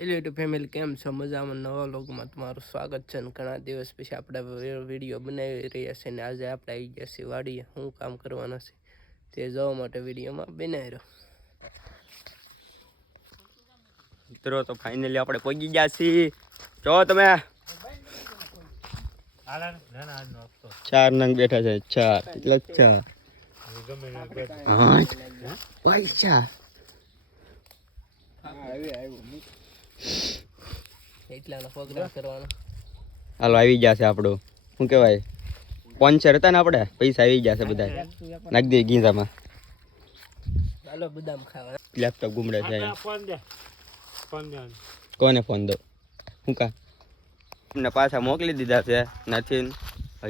Hello YouTube family, કેમ છો? મજામાં? નવા લોગમાં તમારું સ્વાગત છે. અને ઘણા દિવસ પછી આપણે વિડીયો બનાવી રહ્યા છે ને આજે આપણે આવી ગયા છીએ વાડીએ. શું કામ કરવાના છે તે જોવા માટે વિડીયોમાં બનાવી રહ્યો. મિત્રો તો ફાઇનલી આપણે પહોંચી ગયા છીએ. જો તમે 4 નંગ બેઠા છે. 4 એટલે 4 પૈસા એટલાનો પ્રોગ્રામ કરવાનો. હાલો આવી ગયા છે આપણું શું કહેવાય સ્પોન્સર હતા ને આપણે પૈસા આવી ગયા છે બધા. નાખી દે ગીંજામાં. ચાલો બદામ ખાવા. લેપટોપ ગુમડે છે. કોને ફોન દો? શું કા અમને પાછા મોકલી દીધા છે. નથી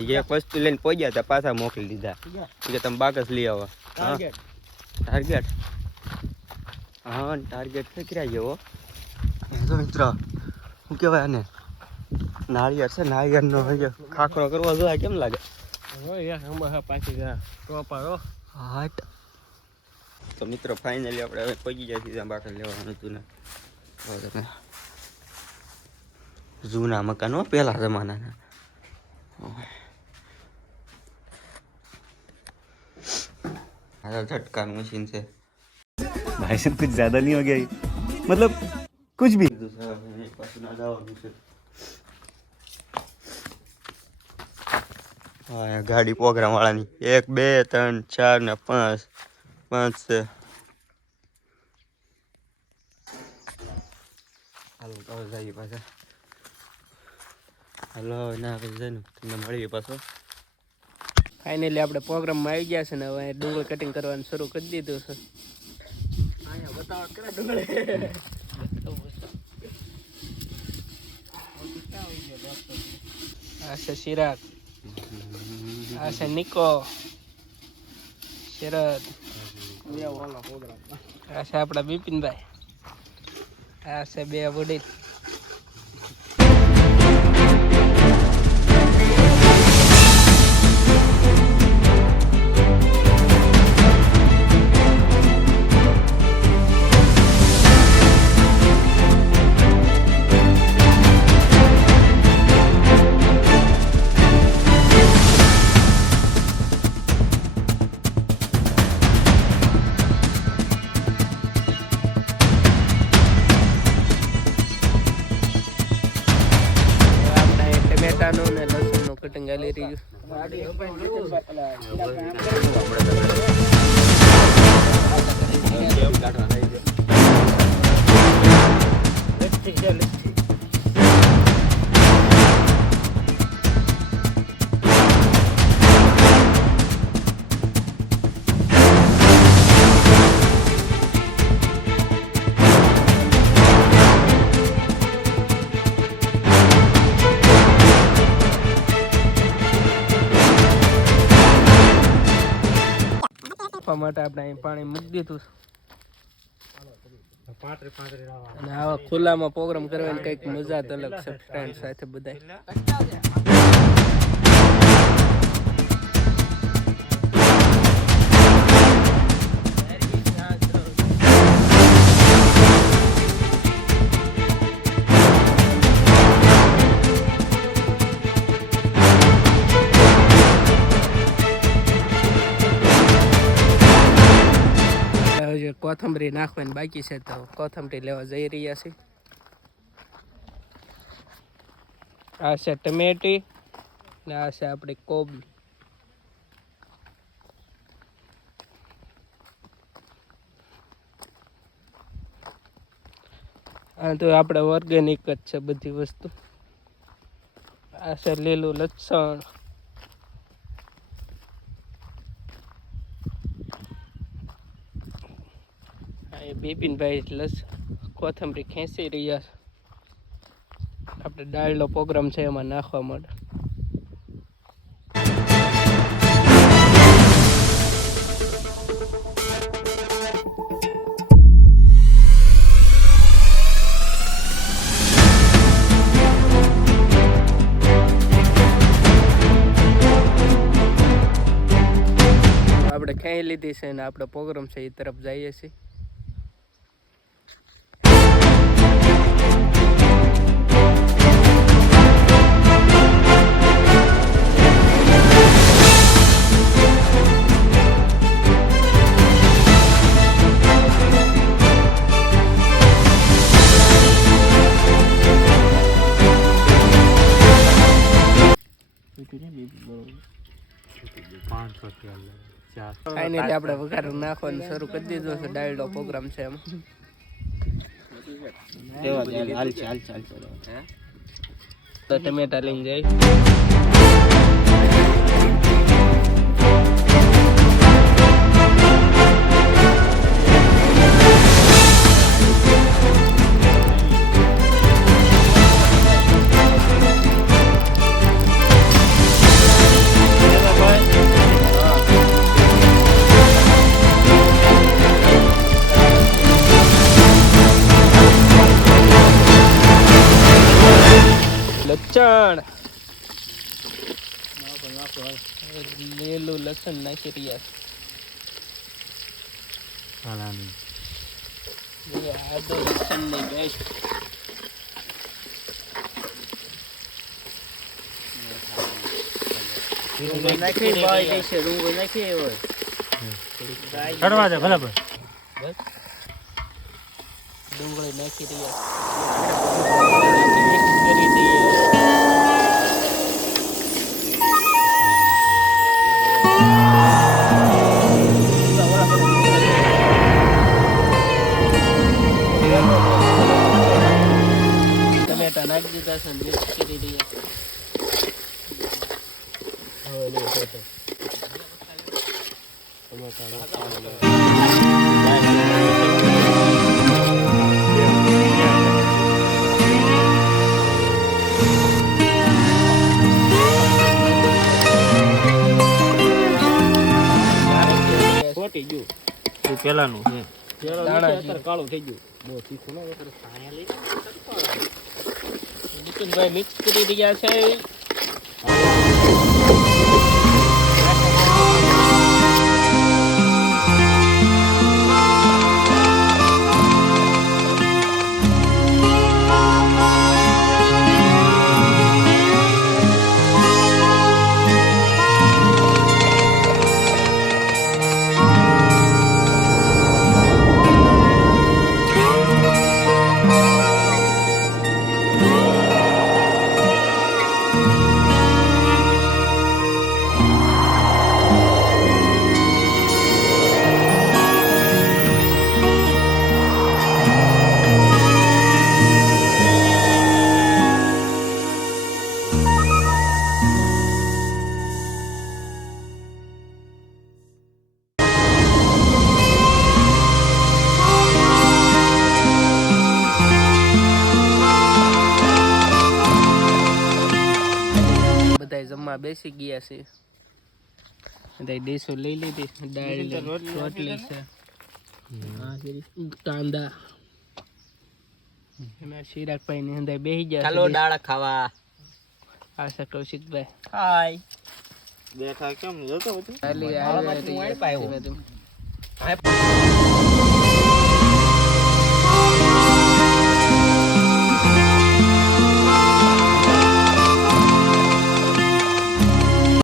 હજી એક વસ્તુ લઈને પહોંચ્યા હતા, પાછા મોકલી દીધા કે તમે બાકસ લઈ આવો. ટાર્ગેટ હા ટાર્ગેટ ફેંકરાઈ ગયો. જો મિત્ર શું કહેવાય આને નાળિયેર છે. નાળિયેરનો ખાખરો કરવો જોઈએ કેમ લાગે? હાટ તો મિત્રો ફાઇનલી આપણે હવે પહોંચી જાય છે. બાકસ લેવાનું હતું ને તમે જૂના મકાનો પહેલા જમાનાના. झटका मशीन से भाई साहब कुछ ज्यादा नहीं हो गया ये? मतलब कुछ भी हाँ गाड़ी प्रोग्राम वाला नहीं 1 2 3 4 ने 5 5 से હાલો તો જઈએ પાછા. હાલો ના જઈને તમને મળીએ પાછો. ફાઇનલી આપણે પ્રોગ્રામમાં આવી ગયા છે ને હવે ડુંગળી કટિંગ કરવાનું શરૂ કરી દીધું છે. આ છે ચિરાગ, આ છે નિકો, શરદ, આ છે આપણા બિપિનભાઈ, આ છે 2 વડીલ. ટમેટાનું ને લસણનું કટિંગ આલી રહ્યું. માટે આપણે અહીં પાણી મૂકી દીધું અને આવા ખુલ્લામાં પ્રોગ્રામ કરવાની કંઈક મજા જ અલગ છે. ફ્રેન્ડ સાથે બધા કોથમરી નાખવાની બાકી છે તો કોથમરી લેવા જઈ રહ્યા છીએ. આ છે ટમેટી ને આ છે આપણી કોબી. આ તો આપણે ઓર્ગેનિક જ છે બધી વસ્તુ. આ છે લીલું લસણ, બિપિનભાઈ કોથમરી ખેંચી રહ્યા છે. આપણે દાળનો પ્રોગ્રામ છે એમાં નાખવા માટે. આપણે ખેંચી લીધી છે અને આપણો પ્રોગ્રામ છે એ તરફ જઈએ છીએ. ફાઇનલી આપણે વઘાર નાખવાનું શરૂ કરી દીધું છે. ડાયલો પ્રોગ્રામ છે એમાં. તો ટમેટા લઈને જઈ લસણ લીલું લસણ નાખી રહ્યા છે. આદુ લસણ ની પેસ્ટ ડુંગળી નાખી રહ્યા મિક્સ કરી દઈએ. ટમેટા નાખી દીધા છે, મિક્સ કરી દઈએ. પેલાનું કાળું થઈ ગયું. બહુ તીખું ના નીતિનભાઈ મિક્સ કરી રહ્યા છે. બધા જમવા બેસી ગયા છે. બધા ડીશો લઈ લીધી. દાળ રોટલી છે, કાંદા. એમાં ચિરાગભાઈ ની અંદર બેસી ગયા. ચાલો દાળ ખાવા. આ છે કૌશિકભાઈ. હાય. બેઠા કેમ જતો ચાલી આવ્યા.